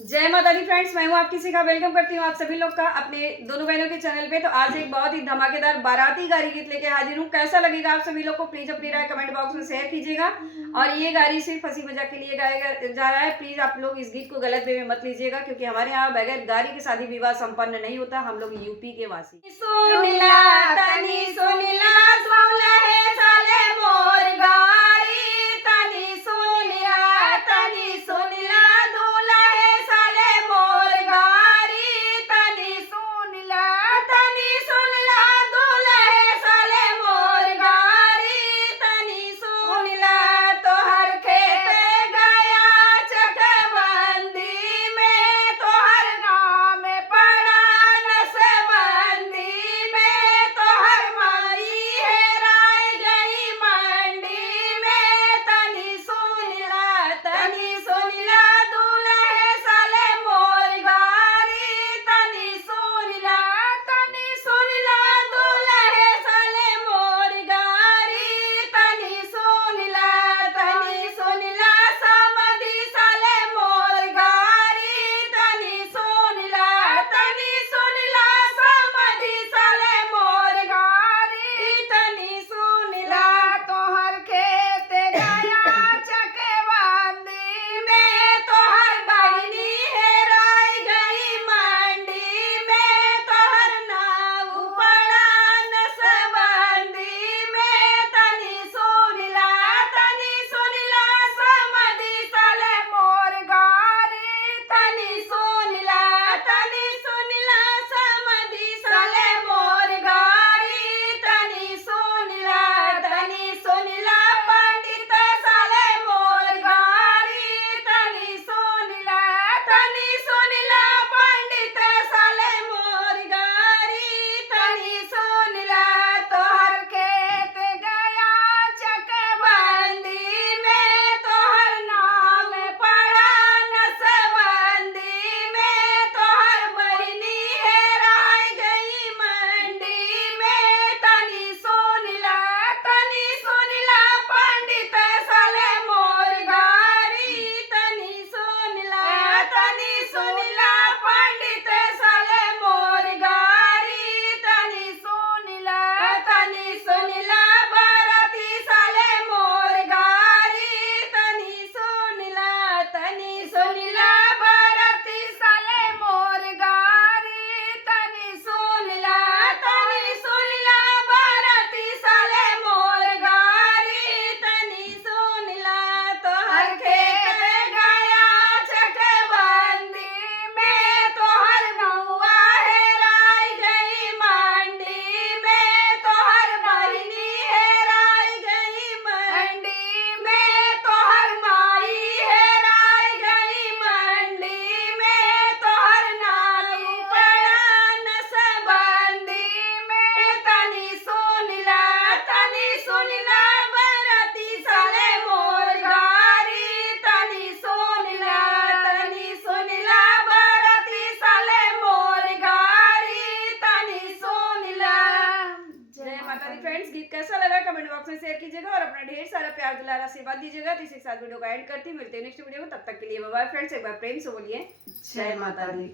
जय माता दी फ्रेंड्स, मैं हूं आपकी शिखा। वेलकम करती हूं आप सभी लोग का अपने दोनों बहनों के चैनल पे। तो आज एक बहुत ही धमाकेदार बाराती गारी गीत लेके हाजिर हूं। कैसा लगेगा आप सभी लोग को प्लीज अपनी राय कमेंट बॉक्स में शेयर कीजिएगा। और ये गारी सिर्फ हंसी मजाक के लिए गाया जा रहा है। प्लीज आप लोग इस गीत को गलत वे में मत लीजिएगा, क्योंकि हमारे यहाँ बगैर गारी के शादी विवाह संपन्न नहीं होता। हम लोग यूपी के वासी। फ्रेंड्स, गीत कैसा लगा कमेंट बॉक्स में शेयर कीजिएगा और अपना ढेर सारा प्यार दुलार आशीर्वाद दीजिएगा। तो इसी के साथ वीडियो को एंड करती हूँ। मिलते हैं नेक्स्ट वीडियो में, तब तक के लिए बाय बाय फ्रेंड्स। एक बार प्रेम से बोलिए जय माता दी।